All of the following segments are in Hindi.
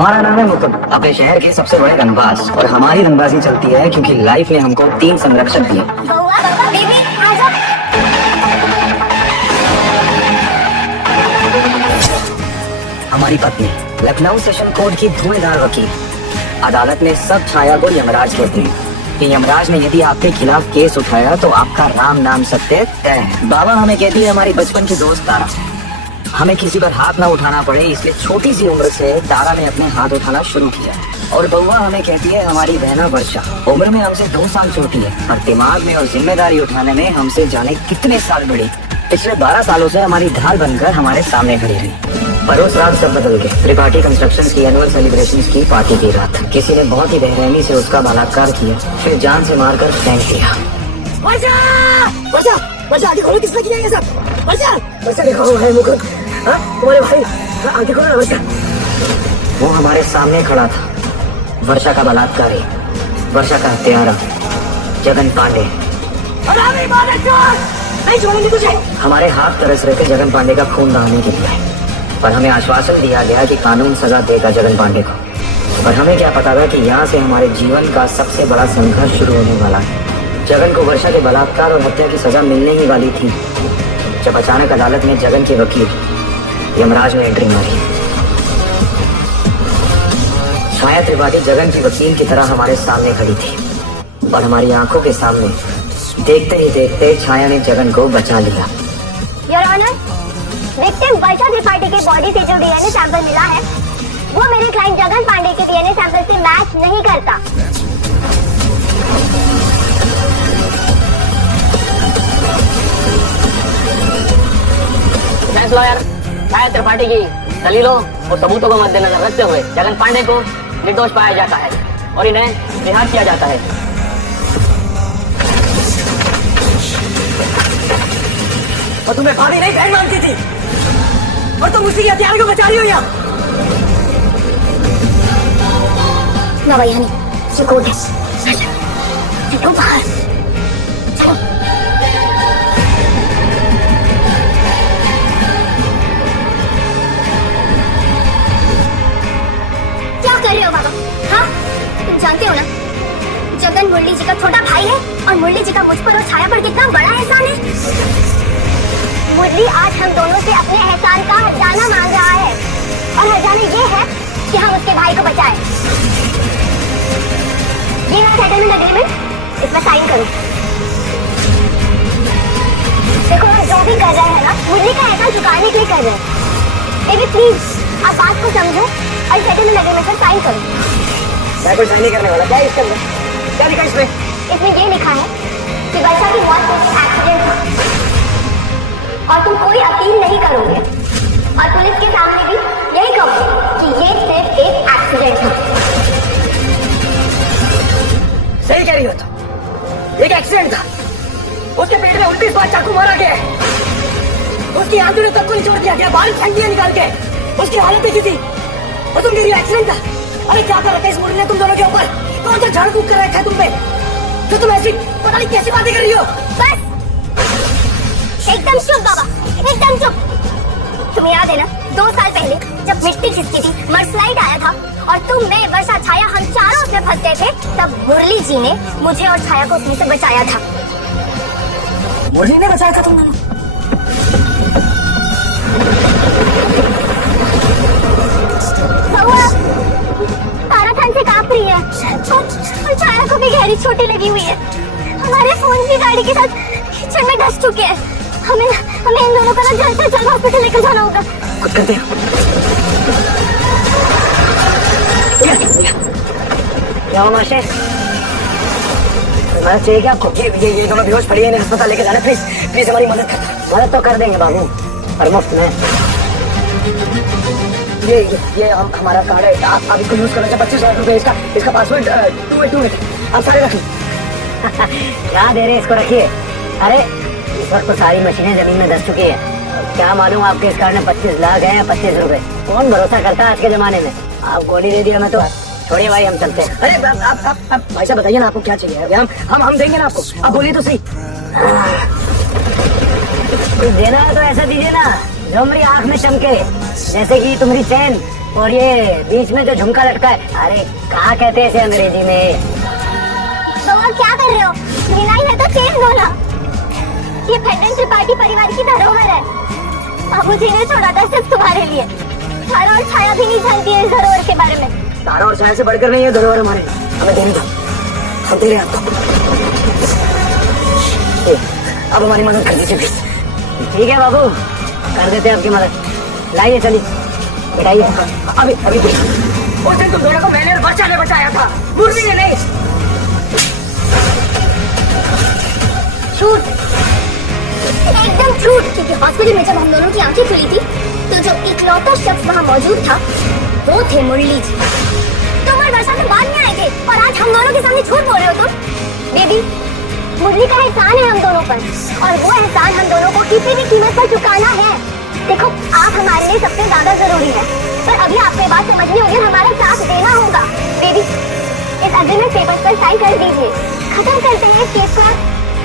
हमारा नाम है मुकुंद, अपने शहर के सबसे बड़े रंगबाज। और हमारी रंगबाजी चलती है क्योंकि लाइफ ने हमको 3 संरक्षक दिए। हमारी पत्नी लखनऊ सेशन कोर्ट की धुएंधार वकील। अदालत ने सब छाया को यमराज कहते हैं कि यमराज ने यदि आपके खिलाफ केस उठाया तो आपका राम नाम सत्य तय है। बाबा हमें कहती है हमारी बचपन की दोस्त तारा। हमें किसी पर हाथ ना उठाना पड़े इसलिए छोटी सी उम्र से तारा ने अपने हाथ उठाना शुरू किया। और बउआ हमें कहती है हमारी बहना वर्षा। उम्र में हमसे 2 साल छोटी है और दिमाग में और जिम्मेदारी उठाने में हमसे जाने कितने साल बड़ी। पिछले 12 सालों से हमारी ढाल बनकर हमारे सामने खड़ी रही। पर उस रात सब बदल गए। त्रिपाठी कंस्ट्रक्शन की एनुअल सेलिब्रेशंस की पार्टी की रात किसी ने बहुत ही बेरहमी से उसका बलात्कार किया, फिर जान से मारकर फेंक दिया। वर्षा! वर्षा! वर्षा, आगे खोलो, किसने किया ये सब? वर्षा! वर्षा देखो है मुकुंद, तुम्हारे भाई, आगे खोलो ना वर्षा। वो हमारे सामने खड़ा था, वर्षा का बलात्कारी, वर्षा का हत्यारा जगन पांडे। नहीं छोड़ेंगे तुझे। हमारे हाथ तरस रहे थे जगन पांडे का खून बहाने के लिए, पर हमें आश्वासन दिया गया कि कानून सजा देगा जगन पांडे को। पर हमें क्या पता था कि यहाँ से हमारे जीवन का सबसे बड़ा संघर्ष शुरू होने वाला है। जगन को वर्षा के बलात्कार और हत्या की सजा मिलने ही वाली थी जब अचानक अदालत में जगन के वकील यमराज ने एंट्री मारी। छाया त्रिपाठी जगन की वकील की तरह हमारे सामने खड़ी थी और हमारी आंखों के सामने देखते ही देखते छाया ने जगन को बचा लिया। योर ऑनर, विक्टिम वर्षा त्रिपाठी के बॉडी से जो डीएनए सैंपल मिला है वो मेरे क्लाइंट जगन पांडे के डीएनए सैंपल से मैच नहीं करता। डिफेंस लॉयर छाया त्रिपाठी की दलीलों और सबूतों को मद्देनजर रखते हुए जगन पांडे को निर्दोष पाया जाता है और इन्हें रिहा किया जाता है। और तुम्हें भाभी नहीं बहन मानती थी और तुम उसी के हथियार को बचा रही हो यहाँ। ना भाई हनी, सुकून है। चलो बाहर, चलो। क्या कर रहे हो बाबा? हाँ, तुम जानते हो ना जगन मुरली जी का छोटा भाई है और मुरली जी का मुझ पर और छाया पर कितना बड़ा एहसान है। मुरली आज हम दोनों से अपने एहसान का हर्जाना मांग रहा है और हर्जाना ये है कि हम उसके भाई को बचाएं। ये है सेटलमेंट एग्रीमेंट, इसमें साइन करो। देखो हम जो भी कर रहे हैं ना मुरली का एहसान चुकाने के लिए कर रहे हैं। बेबी प्लीज आप बात को समझो और सेटलमेंट एग्रीमेंट पर साइन करो। मैं कुछ साइन नहीं करने वाला। क्या इसके अंदर क्या लिखा है इसमें? इसमें ये लिखा है कि वर्षा की मौत एक्सीडेंट था और तुम कोई अपील नहीं करोगे और पुलिस के सामने भी यही कहोगे कि ये सिर्फ एक एक्सीडेंट था। सही कह रही हो तुम, एक एक्सीडेंट था। उसके पेट में 29 बार चाकू मारा गया है, उसकी आंखों ने सबको निचोड़ दिया गया, बाल फेंक दिया निकाल के, उसकी हालत देखी थी और तुम कह रही हो एक्सीडेंट था। अरे क्या कर रखा है इस मुरली ने तुम दोनों के ऊपर? कौन सा झाड़ फूक कर रखा है तुम पे जो तुम ऐसी पता नहीं कैसी बातें कर रही हो? बस एकदम चुप बाबा, एकदम चुप। तुम्हें याद है ना 2 साल पहले जब मिट्टी खिसकी थी, मर्सलाइट आया था और तुम, मैं, वर्षा, छाया हम चारों उसमें फंस गए थे, तब मुरली जी ने मुझे और छाया को उसमें से बचाया था। मुरली ने बचाया था तुम दोनों? तारा ठंड से कांप रही है और छाया को भी गहरी चोटें लगी हुई है। हमारे फोन भी गाड़ी के साथ किचन में धंस चुके हैं। हमें इन दोनों को ना जल्द से जल्द हॉस्पिटल लेकर जाना होगा। कुछ करते हैं। क्या हुआ माशे? मदद चाहिए क्या आपको? ये दोनों बेहोश पड़ी है, इन्हें अस्पताल लेके जाना। प्लीज प्लीज हमारी मदद तो कर देंगे बाबू, पर मुफ्त में। ये हमारा कार्ड है, आप इसको यूज करना। 25,000 रुपए इसका पासवर्ड 282 है, आप सारे रखिए। क्या दे रहे इसको, रखिए। अरे इस वक्त तो सारी मशीनें जमीन में धंस चुकी है, क्या मालूम आपके इस कार्ड में 25 लाख है या 25 रुपए। कौन भरोसा करता है आज के जमाने में? आप गोली दे दिया मैं तो छोड़िए भाई, हम चलते हैं। अरे आप भाई साहब बताइए ना आपको क्या चाहिए? हम देंगे ना आपको, आप बोलिए तो सही। कुछ देना है तो ऐसा दीजिए ना जो हमारी आंख में चमके, जैसे कि तुम्हारी चैन और ये बीच में जो झुमका लटका है, अरे कहाँ कहते हैं इसे अंग्रेजी में? बाबा क्या कर रहे हो? गिनाई है तो चेन बोला। ये पेंडेंट त्रिपाठी परिवार की धरोहर है। बाबूजी ने छोड़ा था सिर्फ तुम्हारे लिए। तारा और छाया भी नहीं जानती है इस धरोहर के बारे में। तारा और छाया से बढ़कर नहीं है धरोहर हमारे, हमें देने दो, हम दे रहे हैं आपको। अब हमारी मदद कर दीजिए प्लीज। ठीक है बाबू, कर देते हैं आपकी मदद। लाइए चलिए, बैठाइए। अभी अभी उस दिन तुम दोनों को मैंने और वर्षा ने बचाया था, मुरली ने नहीं। झूठ, एकदम झूठ। क्योंकि हॉस्पिटल में जब हम दोनों की आंखें खुली थी तो जो इकलौता शख्स वहाँ मौजूद था वो थे मुरली जी। तुम और वर्षा तो बाद में आए थे और आज हम दोनों के सामने झूठ बोल रहे हो तुम। बेबी, मुरली का एहसान है हम दोनों पर, और वो एहसान हम दोनों को किसी भी कीमत पर चुकाना है। देखो, आप हमारे लिए सबसे ज्यादा जरूरी है, पर अभी आपको ये बात समझनी होगी, हमारा साथ देना होगा। बेबी, इस एग्रीमेंट पेपर पर साइन कर दीजिए। खत्म करते हैं इस केस को,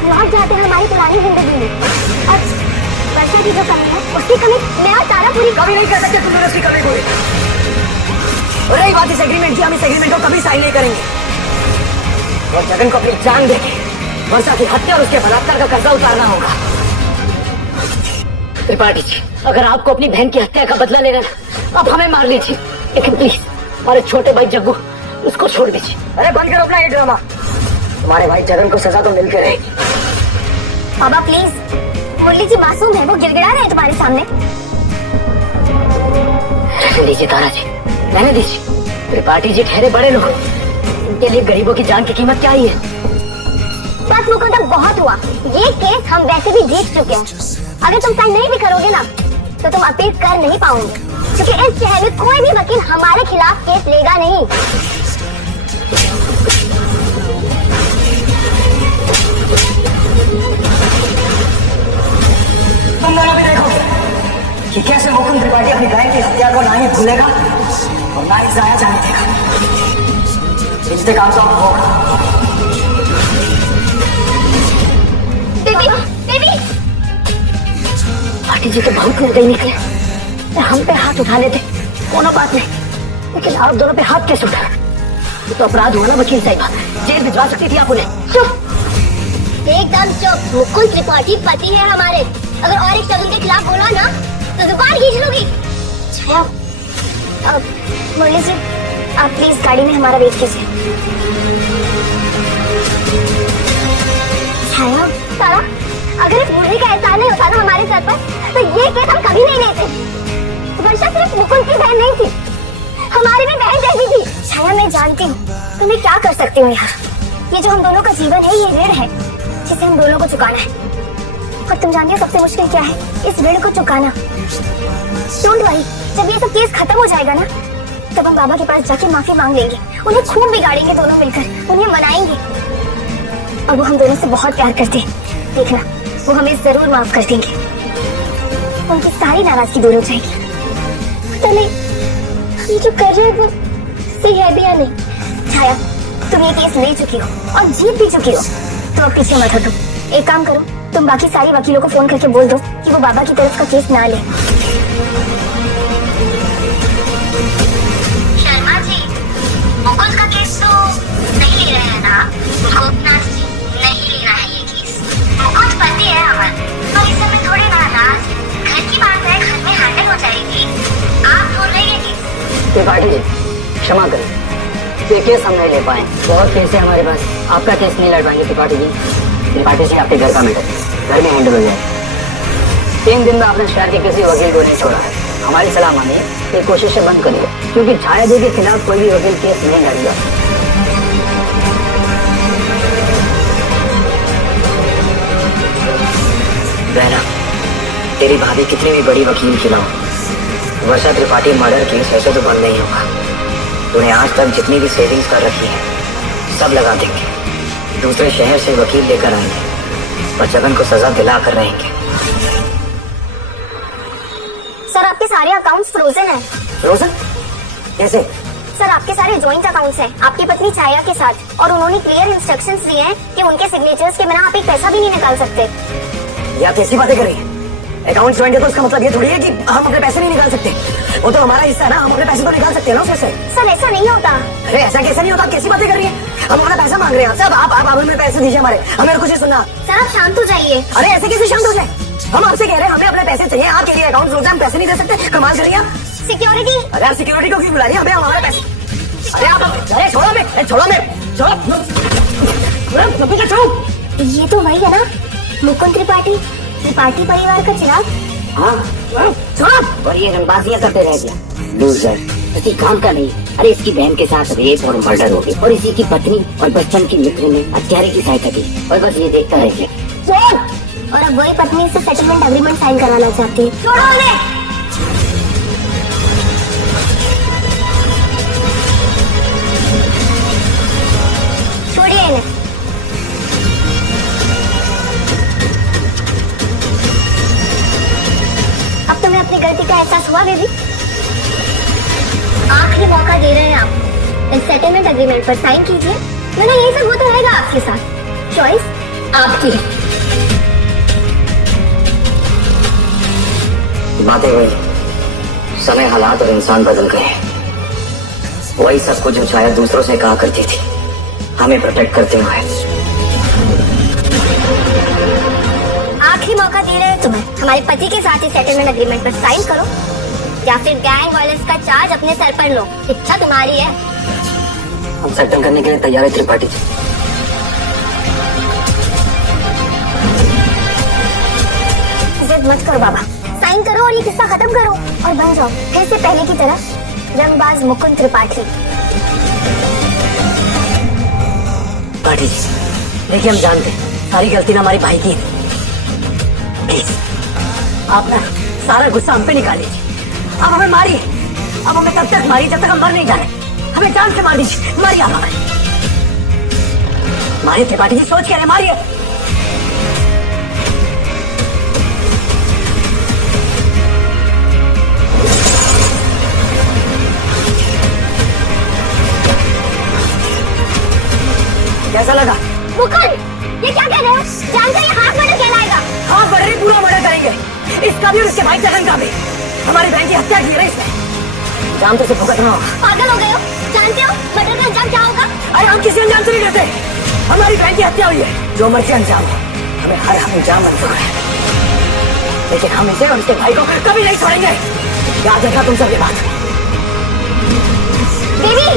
लौट जाते हैं हमारी पुरानी जिंदगी में। और वर्षा की जो कमी है उसकी कमी मैं और तारा पूरी कभी नहीं कर सकते तुम दोनों उसकी कमी पूरी। और रही बात इस एग्रीमेंट की, हम इस एग्रीमेंट को कभी साइन नहीं करेंगे। और जगन को अपनी जान देके वर्षा की हत्या और उसके बलात्कार का कर्जा उतारना होगा। त्रिपाठी जी, अगर आपको अपनी बहन की हत्या का बदला लेना है, आप हमें मार लीजिए, लेकिन प्लीज हमारे छोटे भाई जग्गू, उसको छोड़ दीजिए। अरे बंद करो अपना ये ड्रामा। तुम्हारे भाई जगन को सजा तो मिलकर रहेगी। बाबा प्लीज, मुरली जी मासूम है, वो गिड़गिड़ा रहे हैं तुम्हारे सामने। रहने दीजिए तारा जी, रहने दीजिए। त्रिपाठी जी ठहरे बड़े लोग, उनके लिए गरीबों की जान की कीमत क्या ही है। बस मुकदम बहुत हुआ, ये केस हम वैसे भी जीत चुके हैं। अगर तुम साइन नहीं भी करोगे ना तो तुम अपील कर नहीं पाओगे, क्योंकि इस शहर में कोई भी वकील हमारे खिलाफ केस लेगा नहीं। तुम दोनों भी देखोगे कि कैसे मुकुंद त्रिपाठी अपनी बहन की हत्या को ना ही भूलेगा और ना ही जाया जाने देगा। इंतकाम तो अब होगा। बेबी, बेबी, पाठी जी तो बहुत निर्दयी निकले, हम पे हाथ उठा लेते कोनो बात नहीं, लेकिन आप दोनों पे हाथ कैसे उठा? ये तो अपराध हुआ ना वकील साहिबा, जेल भिजवा सकती थी आप उन्हें। चुप, एकदम चुप। मुकुंद त्रिपाठी पति है हमारे, अगर और एक शब्द के खिलाफ बोला ना तो जुबान खींच लूंगी। छाया, मुरली जी, आप प्लीज गाड़ी में हमारा वेट कीजिए। छाया, तारा, अगर इस मुरली का एहसान नहीं होता ना हमारे सर पर तो ये केस हम कभी नहीं लेते। वर्षा सिर्फ मुकुंद की बहन नहीं थी, हमारी भी बहन जैसी थी। छाया, मैं जानती हूँ तो मैं क्या कर सकती हूँ यार। ये जो हम दोनों का जीवन है, ये ऋण है जिसे हम दोनों को चुकाना है। और तुम जानती हो सबसे मुश्किल क्या है? इस ऋण को चुकाना। डोंट वरी, जब ये सब केस खत्म हो जाएगा ना तब हम बाबा के पास जाके माफी मांग लेंगे, उन्हें खूब बिगाड़ेंगे दोनों मिलकर, उन्हें मनाएंगे। और वो हम दोनों से बहुत प्यार करते हैं, देखना वो हमें जरूर माफ कर देंगे। उनकी सारी नाराजगी दूर हो जाएगी। पता नहीं ये जो कर रहे हैं वो सही है भी या नहीं। छाया, तुम ये केस ले चुकी हो और जीत भी चुकी हो, तो अब पीछे मत हटो। एक काम करो, तुम बाकी सारे वकीलों को फोन करके बोल दो कि वो बाबा की तरफ का केस ना ले। शर्मा जी, मुकुंद का केस तो नहीं ले रहे हैं ना? गोपनाथ जी, नहीं लेना है ये केस। मुकुंद पति है अमन, पर इस समय थोड़े नाराज। घर की बात है, घर में हैंडल हो जाएगी। आप बोल रहे हैं केस। त्रिपाठी जी, क्षमा करें, ये केस हम नहीं ले पाए। बहुत केस है हमारे पास, आपका केस नहीं लड़ पाएंगे त्रिपाठी जी। त्रिपाठी जी, आपके घर का मैटर घर में हैंडल हो जाए। 3 दिन में आपने शहर के किसी वकील को नहीं छोड़ा है। हमारी सलाह मानिए, ये कोशिश बंद करिए, क्योंकि छाया जी के खिलाफ कोई भी वकील केस नहीं लड़ेगा। बहना, तेरी भाभी कितनी भी बड़ी वकील की ना हो, वर्षा त्रिपाठी मर्डर केस ऐसे तो बंद नहीं होगा। तूने आज तक जितनी भी सेविंग्स कर रखी है सब लगा देंगे, दूसरे शहर से वकील लेकर आएंगे और जगन को सजा दिला कर रहेंगे। सर, आपके सारे अकाउंट्स फ्रोजन हैं। फ्रोजन? कैसे? सर, आपके सारे जॉइंट अकाउंट्स हैं आपकी पत्नी छाया के साथ, और उन्होंने क्लियर इंस्ट्रक्शंस दिए हैं कि उनके सिग्नेचर्स के बिना आप एक पैसा भी नहीं निकाल सकते। ये आप कैसी बातें कर रही हैं? अकाउंट ज्वाइन तो उसका मतलब ये थोड़ी है कि हम अपने पैसे नहीं निकाल सकते। वो तो हमारा हिस्सा है ना, हम अपने पैसे तो निकाल सकते हैं ना उसमें से। सर ऐसा नहीं होता। अरे ऐसा कैसे नहीं होता, आप कैसी बातें कर रही हैं? हम अपना पैसा मांग रहे हैं आपसे, आप हमें पैसे दीजिए हमारे, हमें कुछ नहीं सुनना। सर आप शांत हो जाइए। अरे ऐसे कैसे शांत हो जाए? हम आपसे कह रहे हैं हमें अपने पैसे चाहिए, आप कह रही है अकाउंट क्लोज है, हम पैसे नहीं दे सकते। कमाल करिए आप। सिक्योरिटी। अरे आप सिक्योरिटी को क्यों बुला रही है? हमें हमारे पैसे। अरे आप अरे छोड़ो हमें, छोड़ो हमें, छोड़ो। ये तो वही है ना, मुकुंद त्रिपाठी, त्रिपाठी परिवार का चिराग। हाँ, छोड़ो। और ये रंगबाजियां करते रह गया लूजर, किसी काम का नहीं। अरे इसकी बहन के साथ रेप और मर्डर हो गई और इसी की पत्नी और बच्चन की मित्र ने हत्यारे की सहायता की और बस ये देखता रह गया। और अब वही पत्नी से सेटलमेंट एग्रीमेंट साइन करवाना चाहती है। छोड़ो उन्हें। छोड़िए इन्हें। अब तुम्हें अपनी गलती का एहसास हुआ बेबी? आखिरी मौका दे रहे हैं आप, इस सेटलमेंट एग्रीमेंट पर साइन कीजिए, वरना यही सब होता रहेगा आपके साथ। चॉइस आपकी है। बातें हुई, समय, हालात और इंसान बदल गए। वही सब कुछ जो शायद दूसरों से कहा करती थी, हमें प्रोटेक्ट करते हुए। आखिरी मौका दे रहे हैं तुम्हें, हमारे पति के साथ ही सेटलमेंट एग्रीमेंट पर साइन करो या फिर गैंग वायलेंस का चार्ज अपने सर पर लो। इच्छा तुम्हारी है। हम सेटल करने के लिए तैयार है त्रिपाठी जी। जिद मत करो बाबा, साइन करो और ये किस्सा खत्म करो और बन जाओ फिर से पहले की तरह रंगबाज मुकुंद त्रिपाठी। पाठी जी, देखिए हम जानते हैं सारी गलती ना हमारी भाई की है। प्लीज आप ना सारा गुस्सा हम पे निकाल लीजिए। आप हमें मारिए, अब हमें तब तक मारिए जब तक हम मर नहीं जाए। हमें जान से मार दीजिए, मारिए आप हमें, मारिए त्रिपाठी जी, सोच के रहे, मारिए। कैसा लगा? मुकुंद, ये क्या कह रहे हो? जानकर ये हाथ मर्डर कहलाएगा। हाँ बढ़ रही, पूरा मर्डर करेंगे, इसका भी और इसके भाई जगन का भी। हमारी बहन की हत्या की है इसने, जान तो से भुगतना होगा। पागल हो गए हो? जानते हो मर्डर का अंजाम क्या होगा? अरे हम किसी अंजाम से नहीं डरते, हमारी बहन की हत्या हुई है, जो मर्जी अंजाम हो, हमें हर अंजाम मंजूर है, लेकिन हम इसे और इसके भाई को कभी नहीं छोड़ेंगे। याद रखना तुम सब ये बात। बेबी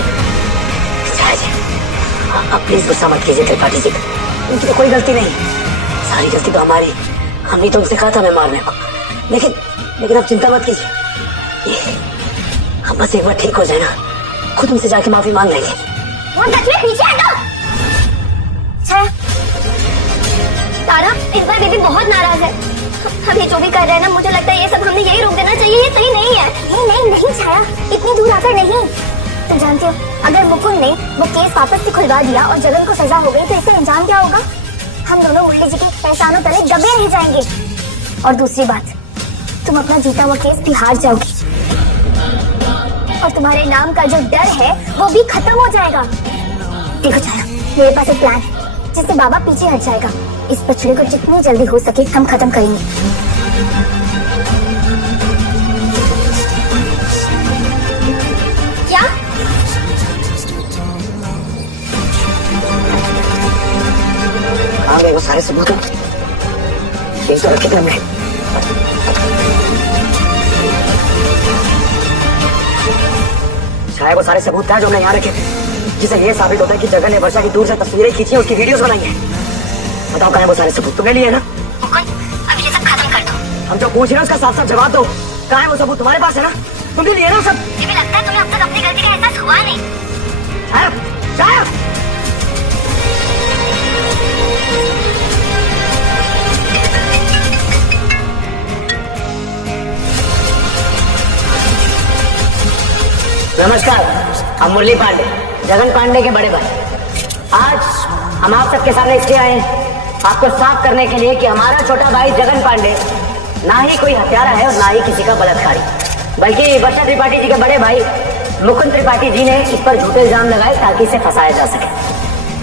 अब प्लीज गुस्सा मत कीजिए त्रिपाठी जी, उनकी तो कोई गलती नहीं, सारी गलती तो हमारी। हमने तो उनसे कहा था हमें मारने को, लेकिन अब चिंता मत कीजिए, हम बस एक बार ठीक हो जाए ना, खुद उनसे जाके माफी मांग लेंगे। वो तकलीफ पीछे हटो। तारा, इस बार बेबी बहुत नाराज है। हम ये जो भी कर रहे हैं ना, मुझे लगता है ये सब हमने यही रोक देना चाहिए, ये सही नहीं है। नहीं छाया, इतनी दूर आकर नहीं। तुम जानते हो अगर मुकुंद ने वो केस वापस से खुलवा दिया और जगन को सजा हो गई तो इससे अंजाम क्या होगा? हम दोनों मुरली जी के एहसानों तले दबे रह जाएंगे। और दूसरी बात, तुम अपना जीता हुआ केस भी हार जाओगी और तुम्हारे नाम का जो डर है वो भी खत्म हो जाएगा। देखो छाया, मेरे पास एक प्लान है जिससे बाबा पीछे हट जाएगा। इस बछड़े को जितनी जल्दी हो सके हम खत्म करेंगे। क्या? आ गए वो सारे सबूत, यही तो रखे थे हमने। शायद वो सारे सबूत था जो हमने यहाँ रखे थे, जिसे ये साबित होता है कि जगन ने वर्षा की दूर से तस्वीरें खींची हैं, उसकी वीडियोस बनाई हैं। बताओ कहाँ है वो सारे सबूत? तुमने लिए ना? मुकुंद, अब ये सब खत्म कर दो। हम जो पूछ रहे हैं उसका साफ साफ जवाब दो। कहाँ है वो सबूत? तुम्हारे पास है ना? तुमने लिए ना सब? मुझे भी लगता है तुम्हें अब तक अपनी गलती का एहसास हुआ नहीं। नमस्कार, हम मुरली पांडे, जगन पांडे के बड़े भाई। आज हम आप सबके सामने इसलिए आए आपको साफ करने के लिए कि हमारा छोटा भाई जगन पांडे ना ही कोई हत्यारा है और ना ही किसी का बलात्कारी, बल्कि वर्षा त्रिपाठी जी के बड़े भाई मुकुंद त्रिपाठी जी ने इस पर झूठे इल्जाम लगाए ताकि इसे फंसाया जा सके।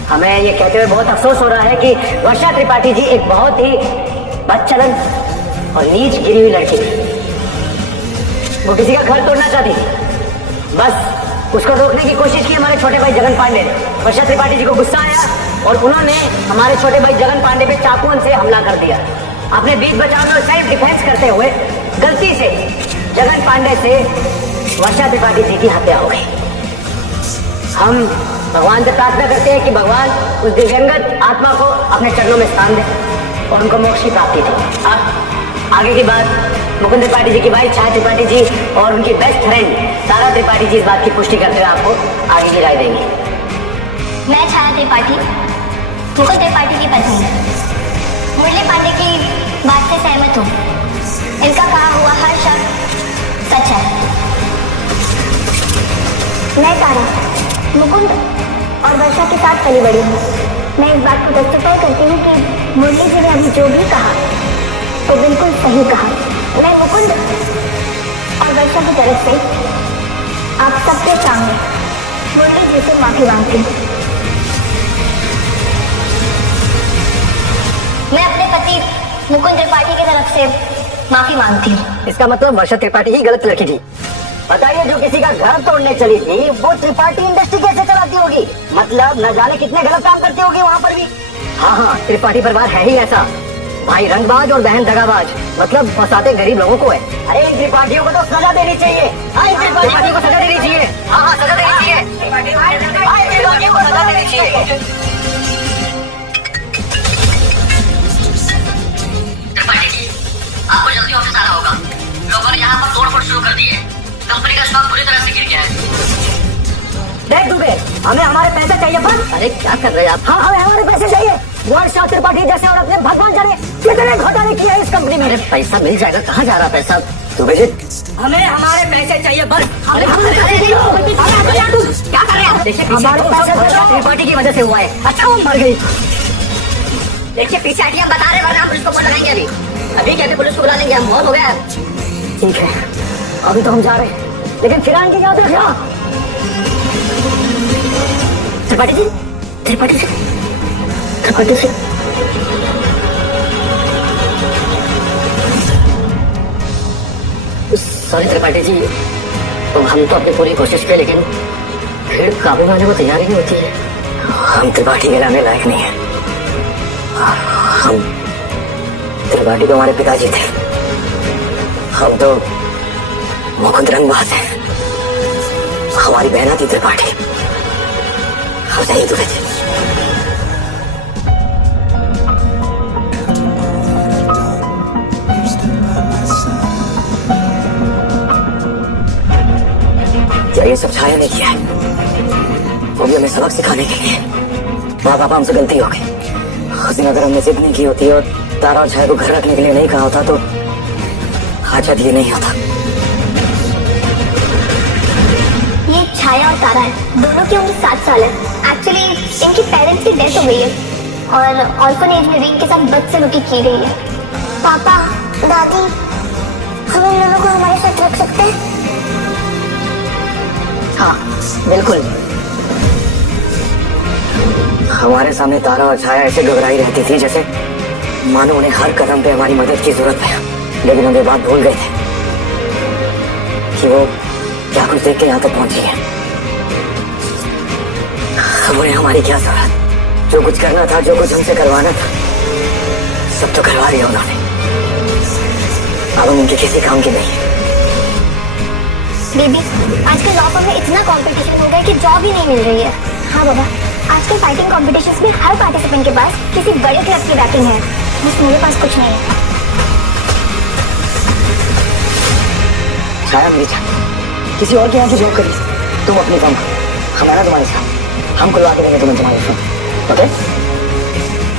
हमें ये कहते हुए बहुत अफसोस हो रहा है कि वर्षा त्रिपाठी जी एक बहुत ही बदचलन, और नीच गिरी हुई लड़की थी। वो किसी का घर तोड़ना चाहती थी। बस उसको रोकने की कोशिश की हमारे छोटे भाई जगन पांडे ने। वर्षा त्रिपाठी जी को गुस्सा आया और उन्होंने हमारे छोटे भाई जगन पांडे पे चाकुओं से हमला कर दिया। अपने बीच बचाव में सेल्फ डिफेंस करते हुए गलती से जगन पांडे से वर्षा त्रिपाठी जी की हत्या हो गई। हम भगवान से प्रार्थना करते हैं कि भगवान उस दिव्यंगत आत्मा को अपने चरणों में स्थान दे और उनको मोक्ष की प्राप्ति दे। अब आगे की बात मुकुंद त्रिपाठी जी की भाई छाया त्रिपाठी जी और उनकी बेस्ट फ्रेंड तारा त्रिपाठी जी इस बात की पुष्टि करते हुए आपको आगे की राय देंगे। मैं छाया त्रिपाठी मुकुंद त्रिपाठी की पत्नी मुरली पांडे की बात से सहमत हूँ। इनका कहा हुआ हर शब्द सच है। मैं तारा मुकुंद और वर्षा के साथ पली बड़ी हूँ। मैं इस बात को जस्टिफाई करती हूँ कि मुरली जी ने अभी जो भी कहा तो बिल्कुल सही कहा। मैं मुकुंद और वर्षा की तरफ से आप सबके सामने मुरली जी से माफी मांगती हूँ। मैं अपने पति मुकुंद त्रिपाठी की तरफ से माफी मांगती हूँ। इसका मतलब वर्षा त्रिपाठी ही गलत लड़की थी। बताइए, जो किसी का घर तोड़ने चली थी वो त्रिपाठी इंडस्ट्री कैसे चलाती होगी? मतलब न जाने कितने गलत काम करती होगी वहाँ पर भी। हाँ, त्रिपाठी परिवार है ही ऐसा। भाई रंगबाज और बहन दगाबाज, मतलब फंसाते गरीब लोगों को है। अरे इन त्रिपाठियों को तो सजा देनी चाहिए। हाँ, इन त्रिपाठियों को सजा देनी चाहिए। हाँ, सजा देनी चाहिए। हाँ, इन त्रिपाठियों को सजा देनी चाहिए। त्रिपाठी जी, आपको जल्दी ऑफिस आना होगा। लोगों ने यहाँ पर तोड़फोड़ शुरू कर दी है। कंपनी का स्टॉक पूरी तरह से गिर गया है। देख दुबे, हमें हमारे पैसे चाहिए बस। अरे क्या कर रहे हैं आप? हाँ, हमें हमारे पैसे चाहिए। वर्षा त्रिपाठी जैसे औरत ने भगवान जाने कितने घोटाले किए हैं इस कंपनी में। अरे पैसा मिल जाएगा, कहाँ जा रहा पैसा? दुबे जी, हमें हमारे पैसे चाहिए बस। क्या कर रहे हैं? देखिए, हमारे पैसे वर्षा त्रिपाठी की वजह से हुआ है। अच्छा, वो मर गई। देखिए पीछे हटिए, हम बता रहे हैं, वरना हम पुलिस को फोन लगाएंगे। अभी कहते पुलिस को बुला लेंगे, हम बहुत हो गया। ठीक है, अभी तो हम जा रहे हैं, लेकिन फिलहाल की याद रखना। त्रिपाठी जी, त्रिपाठी जी, त्रिपाठी जी। सॉरी त्रिपाठी जी, तो हम तो अपनी पूरी कोशिश पे, लेकिन भीड़ काबू में आने को तैयार ही नहीं होती है। हम त्रिपाठी के लाने लायक नहीं है। हम त्रिपाठी तो हमारे पिताजी थे, हम तो मुकुंद रंगबाज हैं। हमारी बहना थी त्रिपाठी। हम नहीं दूर थे। क्या ये सब छाया ने किया है? वो भी हमें सबक सिखाने के लिए। माँ पापा, हमसे गलती हो गई। उस दिन अगर हमने जिद नहीं की होती और तारा और छाया को घर रखने के लिए नहीं कहा होता तो आज ये नहीं होता। ये छाया और तारा है, दोनों की उम्र 7 साल है। एक्चुअली इनके पेरेंट्स की डेथ हो गई है और ऑर्फनेज में भी इनके साथ बदसलूकी की गई है। पापा, दादी, हम इन दोनों को हमारे साथ रख सकते हैं? हाँ, बिल्कुल। हमारे सामने तारा और छाया ऐसे घबराई रहती थी जैसे मानो उन्हें हर कदम पे हमारी मदद की जरूरत है। लेकिन हम ये बात भूल गए थे कि वो क्या कुछ देख के यहाँ तक पहुंची है। अब उन्हें हमारी क्या जरूरत? जो कुछ करना था, जो कुछ हमसे करवाना था, सब तो करवा दिया उन्होंने। अब हम उनके किसी काम की नहीं है। बेबी, आजकल लॉ फर्म में इतना कंपटीशन हो गया कि जॉब ही नहीं मिल रही है। हाँ बाबा, आजकल फाइटिंग कॉम्पिटिशन्स में हर पार्टिसिपेंट के पास किसी बड़े क्लब की बैकिंग है, बस मेरे पास कुछ नहीं है। छाया मेरी जान, किसी और के यहाँ से जॉब करी, तुम अपनी फर्म करो, हमारा तुम्हारे साथ, हम खुलवा के देंगे तुम्हें तुम्हारी फर्म, ओके?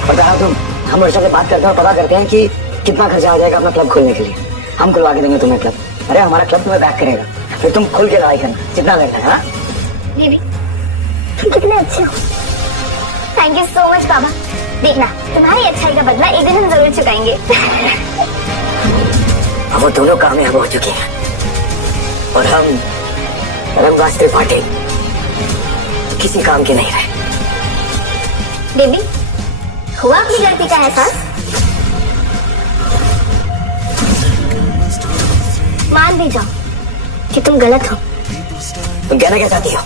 और कहा तुम, हम वर्षा से बात करते हैं और पता करते हैं कि कितना खर्चा आ जाएगा अपना क्लब खोलने के लिए। हम खुलवा के देंगे तुम्हें क्लब। अरे हमारा क्लब तुम्हें बैक करेगा, फिर तुम खुल के लड़ाई करना जितना लगता है। हाँ बेबी, तुम कितने अच्छे हो। थैंक यू सो मच बाबा। देखना, तुम्हारी अच्छाई का बदला एक दिन हम जरूर चुकाएंगे। अब वो दोनों कामयाब हो चुकी हैं और हम रंगबाज त्रिपाठी किसी काम के नहीं रहे। बेबी, हुआ अपनी गलती का एहसास? मान भी जाओ कि तुम गलत हो। तुम कहना क्या चाहती हो?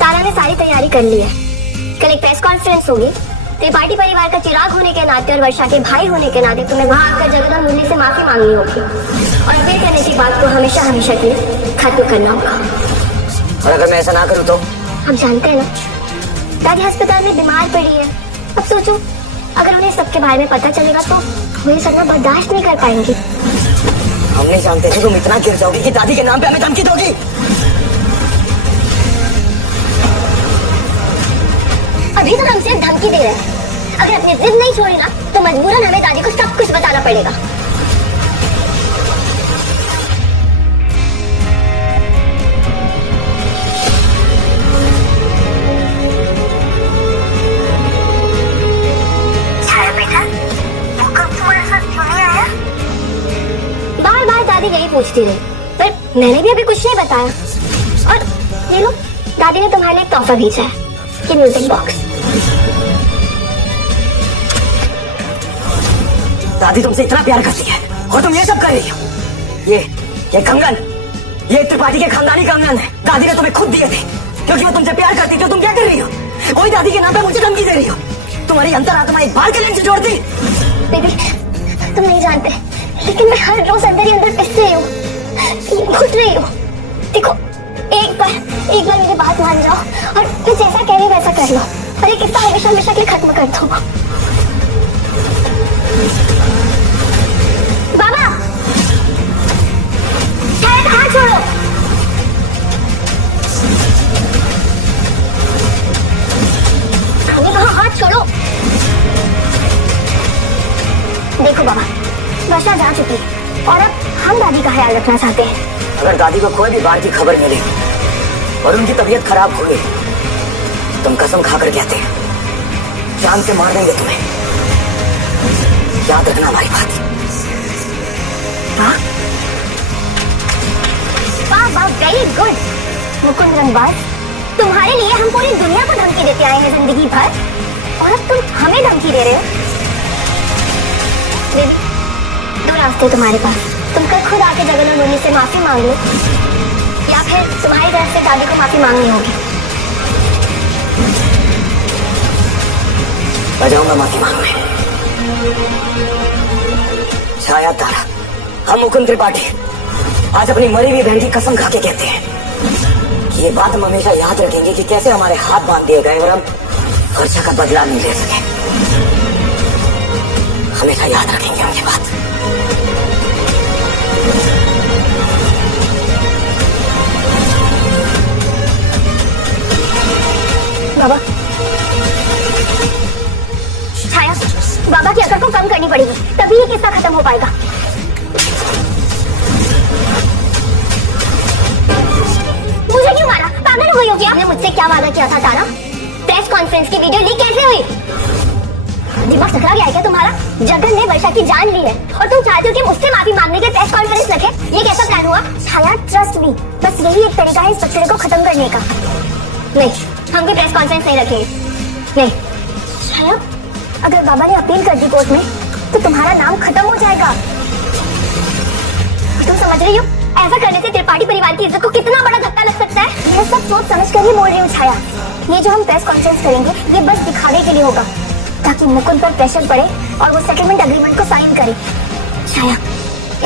तारा ने सारी तैयारी कर ली है। कल एक प्रेस कॉन्फ्रेंस होगी। त्रिपाठी परिवार का चिराग होने के नाते और वर्षा के भाई होने के नाते तुम्हें वहां आकर जगन और मुरली से माफी मांगनी होगी और अपील करने की बात को हमेशा हमेशा के लिए खत्म करना होगा। और अगर मैं ऐसा ना करूँ तो? हम जानते हैं ना, दादी अस्पताल में बीमार पड़ी है। अब सोचो, अगर उन्हें सबके बारे में पता चलेगा तो वो ये सदमा बर्दाश्त नहीं कर पाएंगी। हम नहीं जानते थे तुम इतना गिर जाओगी कि दादी के नाम पे हमें धमकी दोगी। अभी तो हम सिर्फ धमकी दे रहे हैं। अगर अपनी जिद नहीं छोड़ी ना तो मजबूरन हमें दादी को सब कुछ बताना पड़ेगा। छाया बेटा, वो कब तुम्हारे साथ क्यों नहीं आया? बार बार दादी यही पूछती रही, पर मैंने भी अभी कुछ नहीं बताया। और ये लो, दादी ने तुम्हारे लिए एक तोहफा भेजा है, ये म्यूजिक बॉक्स। दादी तुमसे इतना प्यार करती है और तुम ये सब कर रही हो। ये कंगन, ये त्रिपाठी के खानदानी कंगन है। दादी ने तुम्हें खुद दिए थे क्योंकि वो तुमसे प्यार करती थी। तुम क्या कर रही हो? वही दादी के नाम पे मुझे धमकी दे रही हो। तुम्हारी अंतरात्मा एक बार के लिए मुझे जोड़ती। बेबी, तुम नहीं जानते, लेकिन मैं हर रोज अंदर ही अंदर पिस रही हूँ, घुट रही हूँ। देखो, एक बार मेरी बात मान जाओ और मैं जैसा कह रही हूँ वैसा कर लो और ये किस्सा हमेशा हमेशा के लिए खत्म कर दो। बाबा, छाया का हाथ छोड़ो। हमने कहा हाथ छोड़ो। देखो बाबा, वर्षा जा चुकी है और अब हम दादी का ख्याल रखना चाहते हैं। अगर दादी को कोई भी बार की खबर मिली और उनकी तबीयत खराब हुई, तुम कसम खाकर कहते हैं जान से मार देंगे तुम्हें। याद रखना हमारी बात। हाँ? वाह, वेरी गुड मुकुंद रंगबाज। तुम्हारे लिए हम पूरी दुनिया को धमकी देते आए हैं जिंदगी भर और अब तुम हमें धमकी दे रहे हो। बेबी, दो रास्ते तुम्हारे पास। तुम कल खुद आके जगन और मुरली से माफी मांग लो या फिर तुम्हारी तरफ से दादी को माफी मांगनी होगी। मैं जाऊंगा माफी मांगने। छाया, तारा, हम मुकुंद त्रिपाठी आज अपनी मरी हुई बहन की कसम खा के कहते हैं कि ये बात हम हमेशा याद रखेंगे कि कैसे हमारे हाथ बांध दिए गए और हम वर्षा का बदला नहीं ले सके। हमेशा याद रखेंगे उनकी बात। बाबा, छाया, बाबा की अकड़ को कम करनी पड़ेगी, तभी ये किस्सा खत्म हो पाएगा। मुझे क्यों मारा? पागल हो गई हो क्या? आपने मुझसे क्या वादा किया था तारा? प्रेस कॉन्फ्रेंस की वीडियो लीक कैसे हुई? दिमाग चकरा गया है क्या तुम्हारा? जगन ने वर्षा की जान ली है और तुम चाहते हो कि मुझसे माफी मांगने के प्रेस कॉन्फ्रेंस रखे? ये कैसा प्लान हुआ? छाया, ट्रस्ट मी, बस यही एक तरीका है इस बच्चे को खत्म करने का। नहीं, हम कोई प्रेस कॉन्फ्रेंस नहीं रखेंगे। नहीं छाया, अगर बाबा ने अपील कर दी कोर्ट में तो तुम्हारा नाम खत्म हो जाएगा। तुम समझ रही हो ऐसा करने से त्रिपाठी परिवार की इज्जत को कितना बड़ा धक्का लग सकता है? मैं सब सोच समझ कर ही बोल रही हूँ छाया। ये जो हम प्रेस कॉन्फ्रेंस करेंगे ये बस दिखावे के लिए होगा ताकि मुकुंद पर प्रेशर पड़े और वो सेटलमेंट एग्रीमेंट को साइन करे। छाया,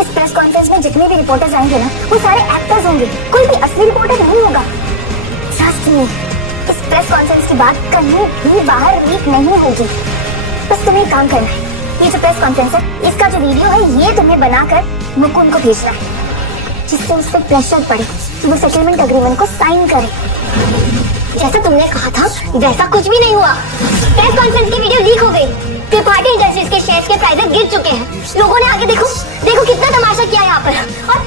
इस प्रेस कॉन्फ्रेंस में जितने भी रिपोर्टर्स आएंगे ना वो सारे एक्टर्स होंगे, कोई भी असली रिपोर्टर नहीं होगा। ट्रस्ट मी, इस प्रेस कॉन्फ्रेंस की बात कहीं भी बाहर लीक नहीं होगी। बस तुम्हें एक काम करना है, ये जो प्रेस कॉन्फ्रेंस है इसका जो वीडियो है ये तुम्हें बनाकर मुकुंद को भेजना है जिससे उस पर प्रेशर पड़े कि वो सेटलमेंट एग्रीमेंट को साइन करे। जैसा तुमने कहा था वैसा कुछ भी नहीं हुआ। प्रेस कॉन्फ्रेंस की वीडियो लीक हो गई। त्रिपाठी इंडस्ट्रीज के शेयर्स के प्राइसेस गिर चुके हैं। लोगों ने आगे देखो कितना तमाशा किया यहाँ पर। और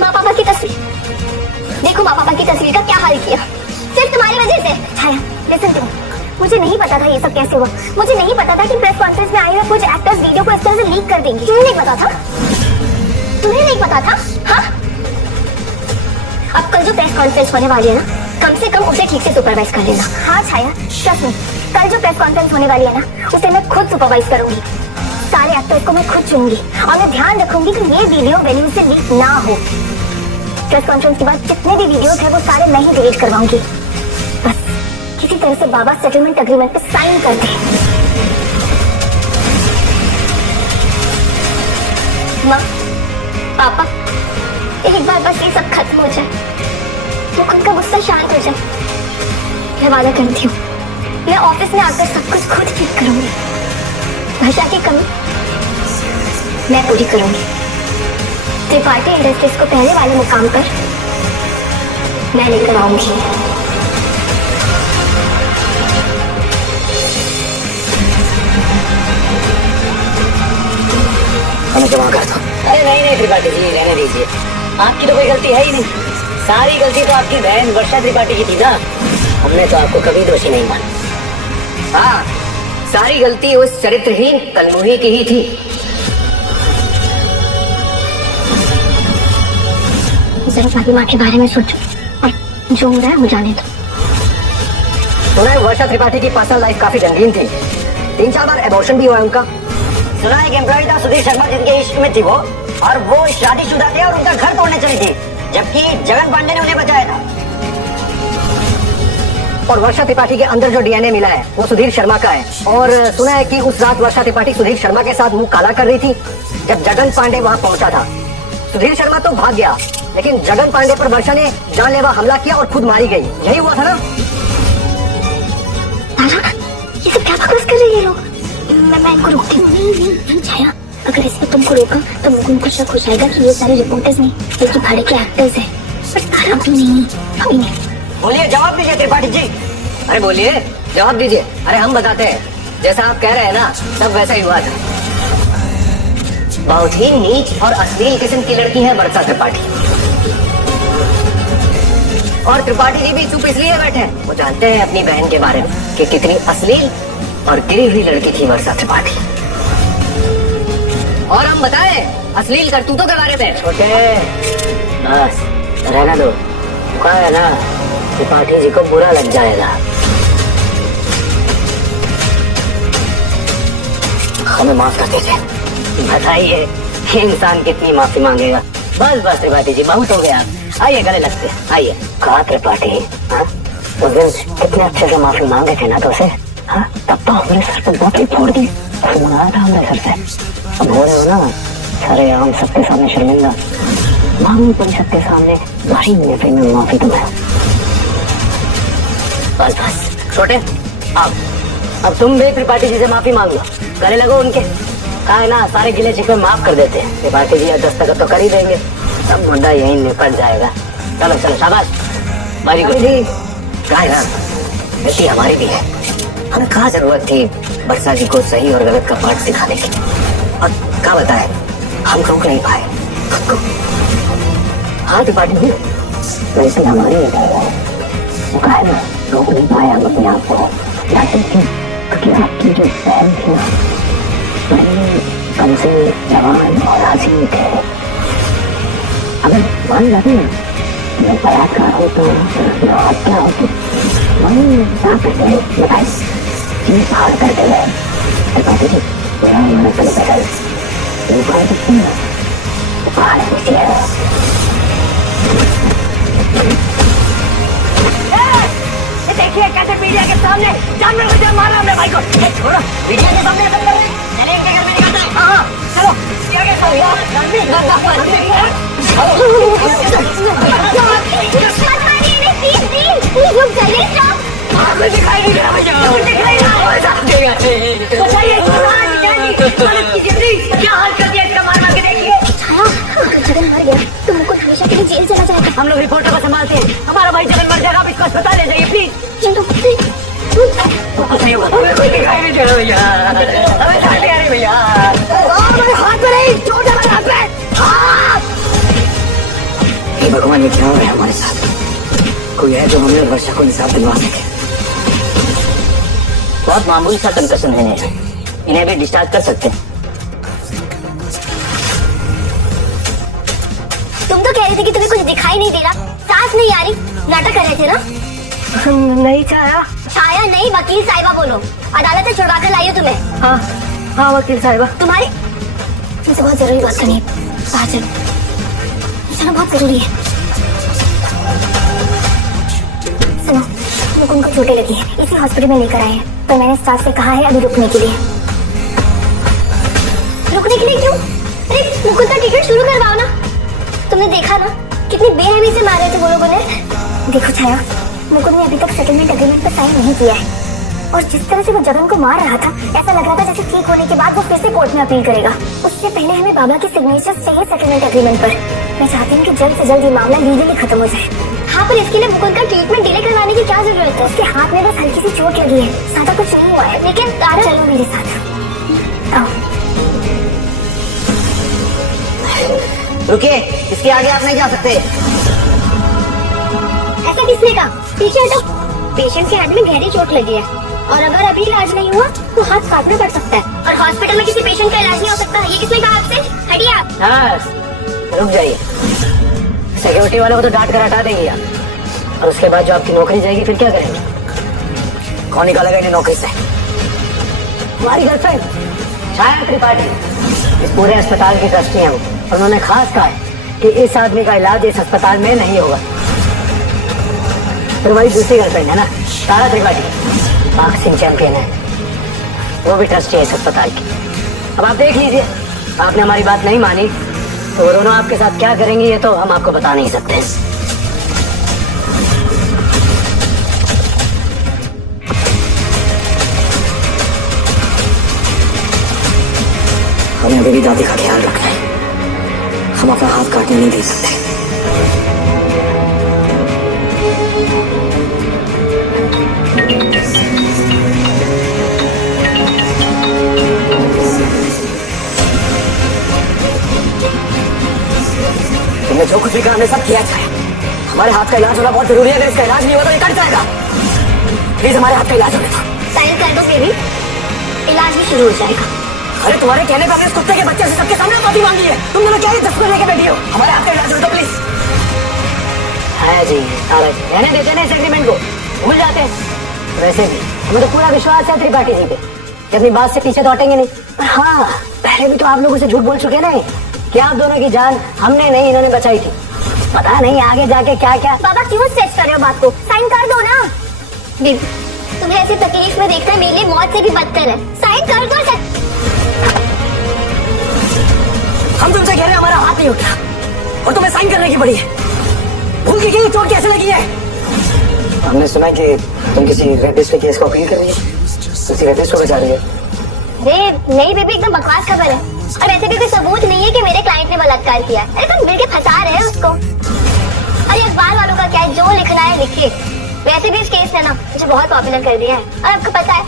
माँ पापा की तस्वीर देखो, माँ पापा की तस्वीर का क्या हाल किया सिर्फ तुम्हारी वजह से। छाया, लिसन टू मी, मुझे नहीं पता था ये सब कैसे हुआ। मुझे नहीं पता था कि प्रेस कॉन्फ्रेंस में आए हुए कुछ एक्टर्स वीडियो को इस तरह से लीक कर देंगे। तुम्हें नहीं पता था? तुम्हें नहीं पता था? हाँ, अब कल जो प्रेस कॉन्फ्रेंस होने वाली है ना, कम से कम उसे ठीक से सुपरवाइज कर लेना। हाँ छाया, ट्रस्ट मी, कल जो प्रेस कॉन्फ्रेंस होने वाली है ना उसे मैं खुद सुपरवाइज करूंगी। सारे सारे एक्टर्स को मैं खुद चुनूंगी और मैं ध्यान रखूंगी कि ये वीडियो वेन्यू से लीक ना हो। प्रेस कॉन्फ्रेंस के बाद जितने भी वीडियोस हैं वो सारे मैं ही डिलीट करवाऊंगी। बस किसी तरह से बाबा सेटलमेंट एग्रीमेंट पे साइन कर दे। माँ, पापा, एक बार बस ये सब खत्म हो जाए, मुकुंद का गुस्सा शांत हो जाए। मैं वादा करती हूँ, मैं ऑफिस में आकर सब कुछ खुद ठीक करूंगी। भाषा की कमी मैं पूरी करूंगी। त्रिपाठी इंडस्ट्रीज को पहले वाले मुकाम पर मैं लेकर आऊंगी। हमें जमा कर दो। अरे नहीं त्रिपाठी जी, रहने दीजिए। आपकी तो कोई गलती है ही नहीं। सारी गलती तो आपकी बहन वर्षा त्रिपाठी की थी ना। हमने तो आपको कभी दोषी नहीं माना। हाँ, सारी गलती उस चरित्रहीन कलमुही की ही थी। जरा सारी माँ के बारे में सोचो और जो हो रहा है वो जाने दो। सुना है वर्षा त्रिपाठी की पर्सनल लाइफ काफी रंगीन थी। 3-4 बार एबॉर्शन भी हुआ है उनका। सुना है एक एम्प्लॉय था सुधीर शर्मा जिनके इश्क में थी वो, और वो शादीशुदा थे और उनका घर तोड़ने चली थी, जबकि जगन पांडे ने उन्हें बचाया था। और वर्षा त्रिपाठी के अंदर जो डीएनए मिला है वो सुधीर शर्मा का है। और सुना है कि उस रात वर्षा त्रिपाठी सुधीर शर्मा के साथ मुंह काला कर रही थी जब जगन पांडे वहां पहुंचा था। सुधीर शर्मा तो भाग गया, लेकिन जगन पांडे पर वर्षा ने जानलेवा हमला किया और खुद मारी गई। यही हुआ था ना? ये सब क्या बकवास कर रहे हैं ये लोग? मैं इनको रोकती हूँ। नहीं छाया, अगर इसमें तुमको रोका तो मुकुंद को शक हो जाएगा कि ये सारे रिपोर्टर्स नहीं बल्कि भाड़े के एक्टर्स हैं। पर अभी नहीं। बोलिए, जवाब दीजिए त्रिपाठी जी। अरे बोलिए, जवाब दीजिए। अरे हम बताते हैं, जैसा आप कह रहे हैं ना सब वैसा ही हुआ था। बहुत ही नीच और अश्लील किस्म की लड़की है वर्षा त्रिपाठी। और त्रिपाठी जी भी चुप इसलिए बैठे हैं, वो जानते हैं अपनी बहन के बारे में कि कितनी अश्लील और गिरी हुई लड़की थी वर्षा त्रिपाठी। और हम बताएं अश्लील करतूतों के बारे में। छोटे बस रहना दो, कहा है ना त्रिपाठी जी को बुरा लग जाएगा। हमें माफ कर दीजिए। बताइए इंसान कितनी माफी मांगेगा। बस त्रिपाठी जी, बहुत हो गया। आप आइए, गले लगते हैं, आइए। कहा त्रिपाठी, हाँ? उस दिन कितने अच्छे से माफी मांगे थे ना तो उसे, हाँ? तब तो हमने सर पर बोतल फोड़ दी, खून आया था हमारे सर से। अब हो रहे हो ना सारे आम सबके सामने शर्मिंदा, मांगनी पड़ी सबके सामने भारी माफी में माफी तुम्हें। बस छोटे, अब तुम भी त्रिपाठी जी से माफी मांग लो, गले लगो उनके। कहा है ना सारे गिले शिकवे माफ कर देते हैं। त्रिपाठी जी दस्तखत तो कर ही देंगे, सब मुद्दा यही निपट जाएगा। चलो शाबाश, वेरी गुड जी। गलती हमारी भी है। हमें कहाँ जरूरत थी वर्षा जी को सही और गलत का पाठ सिखाने की, और क्या बताए हम रोक नहीं पाए खुद को। हाँ त्रिपाठी जी, वैसे हमारी वो कहा है ना, रोक नहीं पाए हम अपने आप को। क्योंकि आपकी जो बहन थी ना, वही कम से जवान और हसीन थे। अगर मान जाते ना मैं बलात्कार होता हत्या होती, वही बताए चीज फाड़ करके गए। त्रिपाठी जी हमारा चले पैदल फाड़ सकते हैं तो फाड़ नीचे है। देखिए कैसे मीडिया के सामने जानवर को जब मारा हमने भाई को। छोड़ो, मीडिया के सामने सब कर रहे हैं। चले इनके घर में निकालते हैं। हाँ चलो, क्या कहते हो यार? दिखाई नहीं दे रहा भैया, दिखाई नहीं रहा। क्या हाल कर दिया इसका, मार के देखिए। अगर जगन मर गया तो मुकुंद हमेशा के लिए जेल चला जाएगा। हम लोग रिपोर्टर को संभालते हैं, हमारा भाई जगन मर जाएगा, आप इसको अस्पताल ले जाइए प्लीज। चलो कोई दिखाई नहीं दे रहा भैया, हमें समझ नहीं आ रही भैया। हाथ में नहीं, चोट है मेरे हाथ में। हे भगवान, ये क्या हो रहा है हमारे साथ? कोई है जो हमें और वर्षा को इंसाफ दिलवा सके? बहुत मामूली सा कंकशन है, इन्हें भी डिस्चार्ज कर सकते हैं। तुम तो कह रही थी कि तुम्हें कुछ दिखाई नहीं दे रहा, सांस नहीं आ रही, नाटक कर रहे थे ना? नहीं छाया। छाया नहीं, वकील साहिबा बोलो। अदालत से छुड़वा कर लाई हो तुम्हें। हाँ हाँ वकील साहिबा। तुम्हारी तुमसे बहुत जरूरी बात करनी है, बाहर चलो, चलो बहुत जरूरी है। सुनो, मुकुंद को चोटें लगी है, इसी हॉस्पिटल में लेकर आए हैं, तो मैंने स्टाफ से कहा है अभी रुकने के लिए। रुकने के लिए क्यों? अरे मुकुंद का ट्रीटमेंट शुरू करवाओ ना। तुमने देखा ना कितनी बेरहमी से मारे थे वो लोगों ने। देखो छाया, मुकुंद ने अभी तक सेटलमेंट एग्रीमेंट पर साइन नहीं किया है, और जिस तरह से वो जगन को मार रहा था, ऐसा लग रहा था जैसे ठीक होने के बाद वो फिर से कोर्ट में अपील करेगा। उससे पहले हमें बाबा की सिग्नेचर चाहिए सेटलमेंट एग्रीमेंट पर। मैं चाहती हूँ कि जल्द से जल्द ये मामला लीगली खत्म हो जाए। हाँ, पर इसके लिए मुकुंद का ट्रीटमेंट डिले करवाने की क्या जरूरत है? उसके हाथ में बस हल्की सी चोट लगी है, ज्यादा कुछ नहीं हुआ है। लेकिन चलो मेरे साथ आओ। रुकिए, इसके आगे आप नहीं जा सकते। ऐसा किसने कहा? पीछे हटो। पेशेंट के हेड में गहरी चोट लगी है, और अगर अभी इलाज नहीं हुआ तो हाथ काटना पड़ सकता है, और हॉस्पिटल में किसी पेशेंट का इलाज नहीं हो सकता। ये किसने कहा आपसे? हटिए आप। हाँ, रुक जाइए। सिक्योरिटी वालों को तो डांट कर हटा देंगे आप, और उसके बाद जो आपकी नौकरी जाएगी फिर क्या करेंगे? कौन निकालेगा इन्हें नौकरी से? हमारी गर्लफ्रेंड छाया त्रिपाठी इस पूरे अस्पताल की ट्रस्टी है वो, और उन्होंने खास कहा है कि इस आदमी का इलाज इस अस्पताल में नहीं होगा। फिर वही दूसरी गर्लफ्रेंड है ना, तारा त्रिपाठी, बॉक्सिंग चैंपियन है, वो भी ट्रस्टी है इस अस्पताल की। अब आप देख लीजिए, आपने हमारी बात नहीं मानी तो वो दोनों आपके साथ क्या करेंगी ये तो हम आपको बता नहीं सकते। हमें अभी भी दादी का ख्याल रखना है, हम अपना हाथ काटने नहीं दे सकते। तुमने जो कुछ भी कहा हमने सब किया छाया। हमारे हाथ का इलाज होना बहुत जरूरी है, अगर इसका इलाज नहीं हुआ तो ये कट जाएगा। प्लीज हमारे हाथ का इलाज होने दो। साइन कर दो बेबी, इलाज भी शुरू हो जाएगा। अरे तुम्हारे कहने पर हमने इस कुत्ते के बच्चे से सबके सामने माफी मांगी है। तुम दोनों क्या दस्तखत लेके बैठी हो? हमारे हाथ का इलाज होने दो प्लीज। है जी, रहने देते ना इस एग्रीमेंट को, भूल जाते हैं। वैसे भी हमें तो पूरा विश्वास है त्रिपाठी जी पे कि अपनी बात से पीछे तो हटेंगे नहीं। पर हाँ, पहले भी तो आप लोगों से झूठ बोल चुके ना कि आप दोनों की जान हमने नहीं इन्होंने बचाई थी। पता नहीं आगे जाके क्या क्या। बाबा क्यों स्ट्रेच कर रहे हो बात को? साइन कर दो ना। बेबी, तुम्हें ऐसी तकलीफ में देखकर मेरे लिए मौत से भी बदतर है। साइन कर दो। हम तुमसे कह रहे हैं हमारा हाथ नहीं उठा और तुम्हें साइन करने की पड़ी है। भूल गई कि ये चोट कैसे लगी है? हमने सुना कि तुम किसी रेपिस्ट के केस को अपील कर रही है, किसी रेपिस्ट को बचा रही है। अरे नहीं बेबी, एकदम बकवास खबर है, और ऐसे भी कोई सबूत नहीं है कि मेरे क्लाइंट ने बलात्कार किया है। अरे तुम मिल के फंसा रहे हो उसको। अरे अखबार वालों का क्या है, जो लिखना है लिखिए। वैसे भी इस केस ने ना मुझे बहुत पॉपुलर कर दिया है, और आपको पता है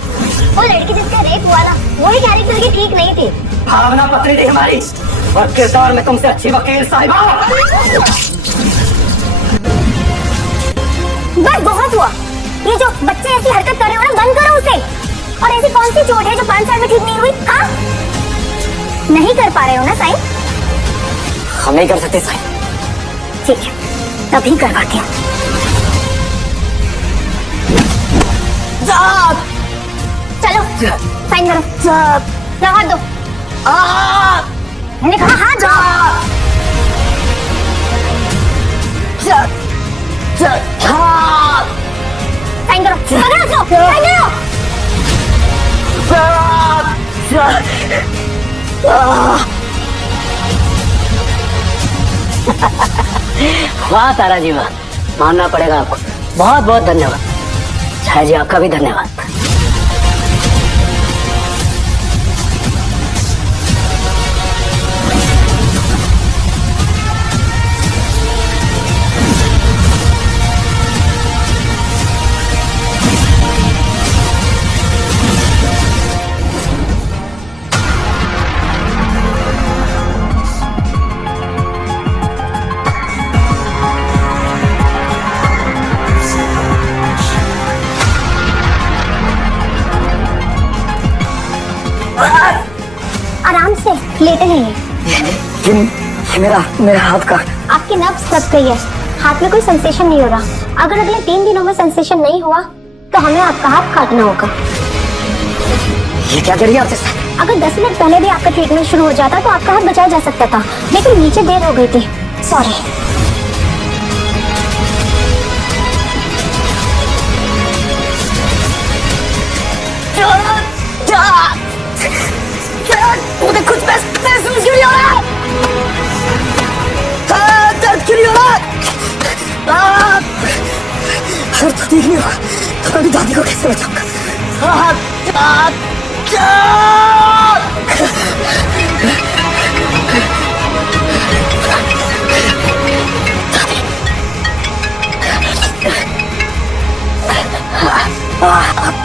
वो लड़की जिसका रेप हुआ ना, वही कैरेक्टर की ठीक नहीं थी। भावना पत्नी थी हमारी, और किरदार में तुमसे अच्छी वकील साहिबा। बस बहुत हुआ। ये जो बच्चे ऐसी हरकत कर रहे हो ना, बंद करो उसे। और ऐसी कौन सी चोट है जो 5 साल में ठीक नहीं हुई? हाँ, नहीं कर पा रहे हो ना साइन? हम नहीं कर सकते साइन। ठीक है, तभी करवाती हूँ। चलो साइन करो। हाथ दो। मैंने कहा हाथ दो। साइन करो। साइन करो। वाह तारा जी वाह, मानना पड़ेगा आपको। बहुत बहुत धन्यवाद। छाया जी आपका भी धन्यवाद। आराम से लेटे नहीं। ये मेरा हाथ का। आपकी नब्ज दब गई है, हाथ में कोई सेंसेशन नहीं हो रहा। अगर अगले 3 दिनों में सेंसेशन नहीं हुआ तो हमें आपका हाथ काटना होगा। ये क्या करिए आपसे? अगर 10 मिनट पहले भी आपका ट्रीटमेंट शुरू हो जाता तो आपका हाथ बचाया जा सकता था, लेकिन नीचे देर हो गई थी। सॉरी। मुझे कुछ महसूस क्यों नहीं हो रहा? दर्द क्यों नहीं हो रहा? अगर तो ठीक नहीं होगा तो मैं भी दादी को कैसे बचाऊंगा?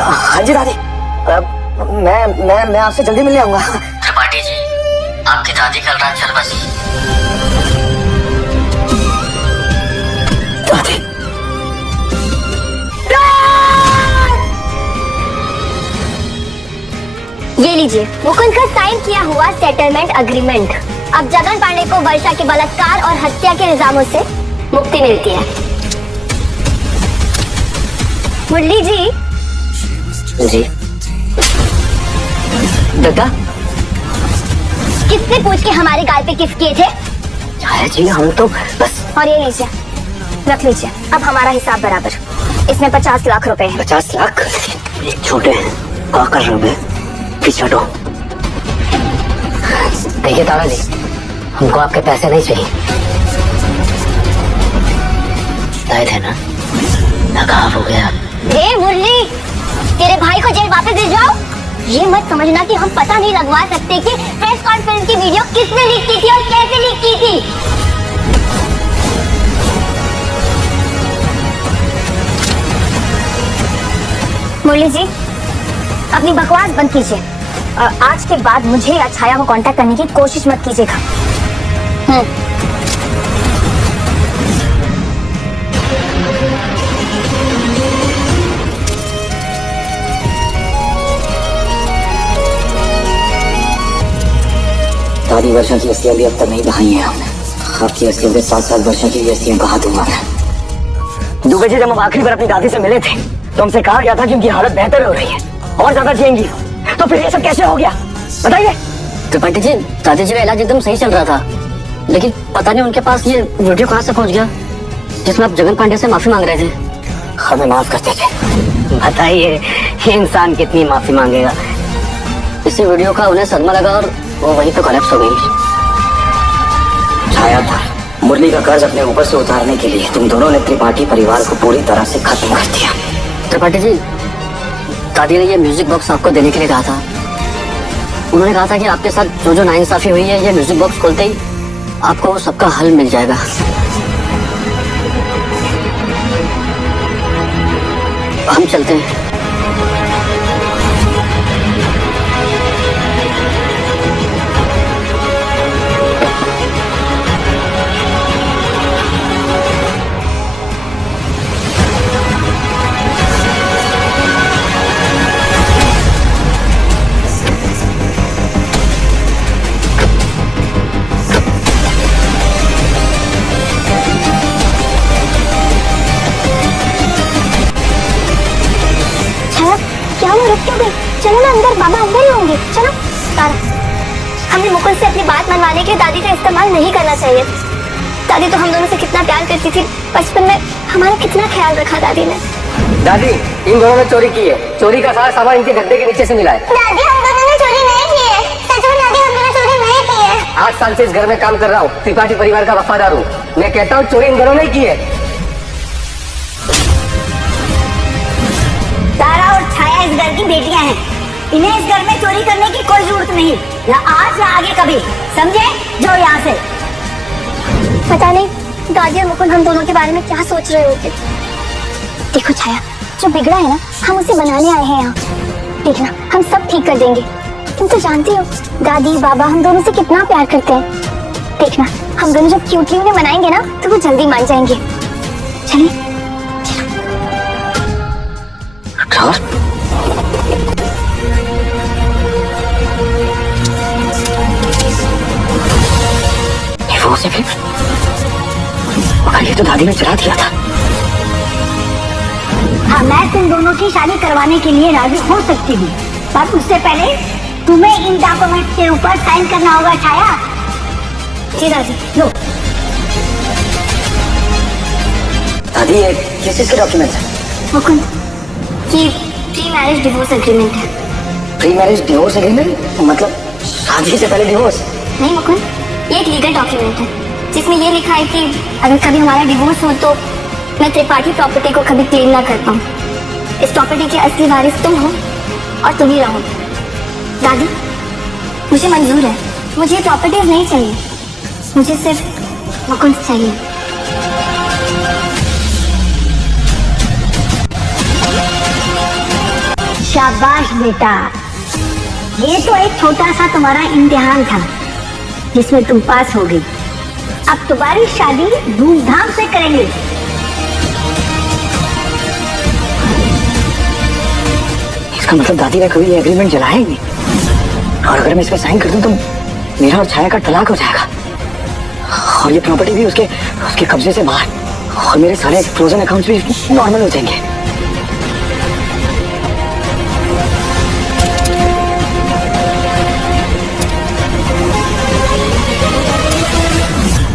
हाँ जी दादी, मैं आपसे जल्दी मिलने आऊंगा। त्रिपाठी जी, आपकी दादी कल रात चल बसी। दादी, ये लीजिए मुकुंद का साइन किया हुआ सेटलमेंट अग्रीमेंट। अब जगन पांडे को वर्षा के बलात्कार और हत्या के इल्जामों से मुक्ति मिलती है। मुरली जी। जी दादा, किसने पूछ के हमारे गाल पे किस किए थे? छाया जी हम तो बस। और ये लीजिए, रख लीजिए। अब हमारा हिसाब बराबर। इसमें 50 लाख रुपए हैं। 50 लाख? एक छोटे हैं, क्या कर रहे हो? पीछे हटो। देखिए तारा जी, हमको आपके पैसे नहीं चाहिए। तय थे ना, लगाव हो गया। ए मुरली, तेरे भाई को जेल वापस भिजवाओ। ये मत समझना कि हम पता नहीं लगवा सकते कि प्रेस कॉन्फ्रेंस की वीडियो किसने लीक की थी और कैसे लीक की थी। मुरली जी, अपनी बकवास बंद कीजिए और आज के बाद मुझे या छाया को कांटेक्ट करने की कोशिश मत कीजिएगा। दादी, वर्षा की अस्थियां भी अब तक नहीं बहाई है हमने। आपकी अस्थियों के साथ साथ वर्षा की भी अस्थियों कहा दूंगा मैं। दुबे जी, जब हम आखिरी बार अपनी दादी से मिले थे तो हमसे कहा गया था कि उनकी हालत बेहतर हो रही है और ज्यादा जिएंगी। तो फिर ये सब कैसे हो गया बताइए। त्रिपाठी जी, दादी जी का इलाज एकदम सही चल रहा था, लेकिन पता नहीं उनके पास ये वीडियो कहाँ से पहुंच गया जिसमें आप जगन पांडे से माफी मांग रहे थे। हमें माफ करते थे। बताइए ये इंसान कितनी माफी मांगेगा। इसी वीडियो का उन्हें सदमा लगा और वो वहीं पे कोलैप्स हो गई। छाया था, मुरली का कर्ज अपने ऊपर से उतारने के लिए तुम दोनों ने त्रिपाठी परिवार को पूरी तरह से खत्म कर दिया। त्रिपाठी जी, दादी ने ये म्यूजिक बॉक्स आपको देने के लिए कहा था। उन्होंने कहा था कि आपके साथ जो जो नाइंसाफी हुई है, ये म्यूजिक बॉक्स खोलते ही आपको वो सबका हल मिल जाएगा। हम चलते हैं। चलो ना अंदर, बाबा अंदर ही होंगे। चलो तारा, हमें मुकुंद से अपनी बात मनवाने के लिए दादी का इस्तेमाल नहीं करना चाहिए। दादी तो हम दोनों से कितना प्यार करती थी। बचपन में हमारा कितना ख्याल रखा दादी ने। दादी, इन दोनों ने चोरी की है। चोरी का सारा सामान इनके गद्दे के नीचे से मिला है। दादी, हम दोनों ने चोरी नहीं की है। सच में दादी, हम दोनों चोरी नहीं की है। 8 साल से इस घर में काम कर रहा हूँ, त्रिपाठी परिवार का वफादार हूँ। मैं कहता हूँ चोरी इन दोनों ने की है। तारा और छाया इस घर की बेटियां हैं। इन्हें इस घर में चोरी करने की कोई जरूरत नहीं, या आज या आगे कभी। समझे? जो यहाँ से। पता नहीं दादी और मुकुंद हम दोनों के बारे में क्या सोच रहे होते। देखो छाया, जो बिगड़ा है ना, हम उसे बनाने आए हैं यहाँ। देखना, हम सब ठीक कर देंगे। तुम तो जानती हो दादी बाबा हम दोनों से कितना प्यार करते हैं। देखना, हम दोनों जब क्यूटली उन्हें मनाएंगे ना, तो वो जल्दी मान जाएंगे। चलिए। वो से भी मगर ये तो दादी ने चला दिया था। हाँ, मैं तुम दोनों की शादी करवाने के लिए राजी हो सकती हूँ, पर उससे पहले तुम्हें इन डॉक्यूमेंट के ऊपर साइन करना होगा छाया। जी दादी। लो दादी ये किस चीज के डॉक्यूमेंट है? मुकुंद, ये प्री मैरिज डिवोर्स एग्रीमेंट है। प्री मैरिज डिवोर्स एग्रीमेंट मतलब शादी से पहले डिवोर्स? नहीं मुकुंद, ये एक लीगल डॉक्यूमेंट है जिसमें ये लिखा है कि अगर कभी हमारा डिवोर्स हो तो मैं त्रिपाठी प्रॉपर्टी को कभी क्लेम ना कर पाऊँ। इस प्रॉपर्टी के असली वारिस तुम हो और तुम ही रहो। दादी मुझे मंजूर है, मुझे प्रॉपर्टीज नहीं चाहिए, मुझे सिर्फ मुकुंद चाहिए। शाबाश बेटा, ये तो एक छोटा सा तुम्हारा इम्तिहान था जिसमें तुम पास हो गई। अब तुम्हारी शादी धूमधाम से करेंगे। इसका मतलब दादी ने कभी ये एग्रीमेंट जलाया ही नहीं, और अगर मैं इस पे साइन कर दूं तो मेरा और छाया का तलाक हो जाएगा और ये प्रॉपर्टी भी उसके कब्जे से बाहर, और मेरे सारे फ्रोजन अकाउंट्स भी नॉर्मल हो जाएंगे।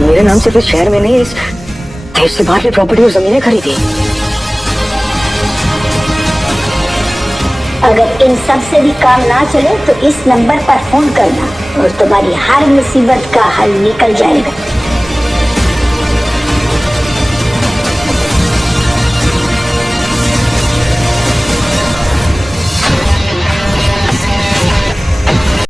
मेरे नाम सिर्फ इस शहर में नहीं, इस देश से बाहर भी प्रॉपर्टी और जमीनें खरीदी। अगर इन सब से भी काम ना चले तो इस नंबर पर फोन करना और तुम्हारी हर मुसीबत का हल निकल जाएगा।